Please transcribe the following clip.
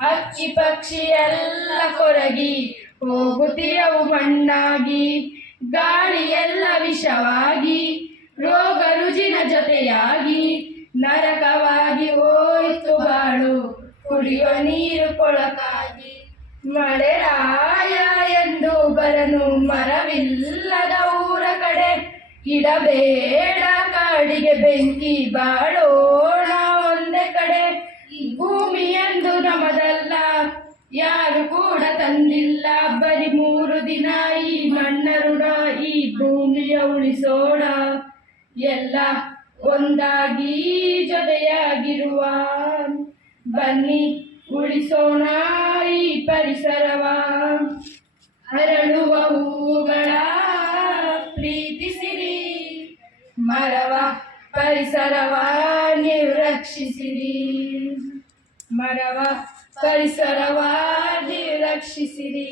ಅಕ್ಕಿ ಪಕ್ಷಿ ಎಲ್ಲ ಕೊರಗಿ, ಹೋಗುತ್ತಿರವು ಮಣ್ಣಾಗಿ ಗಾಳಿ ಎಲ್ಲ ವಿಷವಾಗಿ, ರೋಗ ರುಜಿನ ಜೊತೆಯಾಗಿ, ನರಕವಾಗಿ ಹೋಯಿತು ಬಾಳು, ಕುಡಿಯುವ ನೀರು ಕೊಳಕಾಗಿ. ಮಳೆ ರಾಯ ಎಂದು ಬರನು, ಮರವಿಲ್ಲದ ಊರ ಕಡೆ, ಇಡಬೇಡ ಕಾಡಿಗೆ ಬೆಂಕಿ ಬಾಳೋಣ ಯಾರು ಕೂಡ ತಂದಿಲ್ಲ. ಬರಿ ಮೂರು ದಿನ ಈ ಮಣ್ಣ ಈ ಭೂಮಿಯ ಉಳಿಸೋಣ ಎಲ್ಲ ಒಂದಾಗಿ ಜೊತೆಯಾಗಿರುವ. ಬನ್ನಿ ಉಳಿಸೋಣ ಈ ಪರಿಸರವ. ಹರಳುವ ಹೂಗಳ ಪ್ರೀತಿಸಿರಿ. ಮರವ ಪರಿಸರವ ನೀವು ರಕ್ಷಿಸಿರಿ. ಮರವ ಪರಿಸರವ ನೀವು ರಕ್ಷಿಸಿರಿ